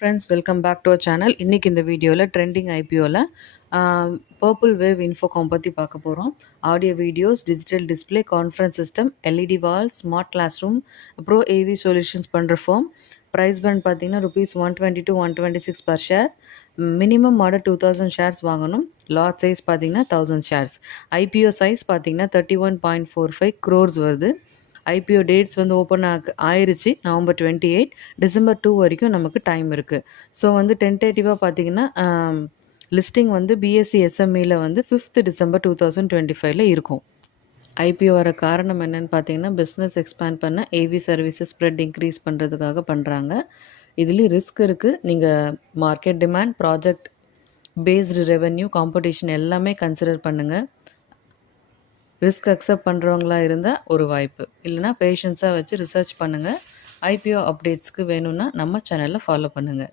Friends welcome back to our channel இன்றைக்கி இந்த வீடியோவில் ட்ரெண்டிங் ஐபிஓவில் பர்பிள் வேவ் இன்ஃபோகாம் பற்றி பார்க்க போகிறோம் audio videos digital display conference system LED wall smart classroom pro AV solutions பண்ணுற ஃபார்ம் ப்ரைஸ் பேண்ட் பார்த்தீங்கன்னா rupees one twenty two one twenty six per share minimum model two thousand shares வாங்கணும். Lot size பார்த்தீங்கன்னா thousand shares IPO size பார்த்தீங்கன்னா thirty one point four five crores வருது. IPO dates வந்து open ஆக ஆயிடுச்சு November twenty eight December two வரைக்கும் நமக்கு time இருக்குது ஸோ வந்து டென்டேட்டிவாக பார்த்தீங்கன்னா லிஸ்டிங் வந்து பிஎஸ்சி எஸ்எம்இயில் வந்து fifth December two thousand twenty ஃபைவ்ல இருக்கும். ஐபிஓ வர காரணம் என்னென்னு பார்த்தீங்கன்னா பிஸ்னஸ் எக்ஸ்பேண்ட் பண்ண ஏவி சர்வீசஸ் ஸ்ப்ரெட் இன்க்ரீஸ் பண்ணுறதுக்காக பண்ணுறாங்க இதுலேயும் ரிஸ்க் இருக்குது நீங்கள் market demand project based revenue competition எல்லாமே கன்சிடர் பண்ணுங்கள் ரிஸ்க் அக்செப்ட் பண்ணுறவங்களா இருந்தால் ஒரு வாய்ப்பு. இல்லைனா பேஷன்ஸாக வச்சு ரிசர்ச் பண்ணுங்கள் ஐபிஓ அப்டேட்ஸ்க்கு வேணும்னா நம்ம சேனலில் ஃபாலோ பண்ணுங்கள்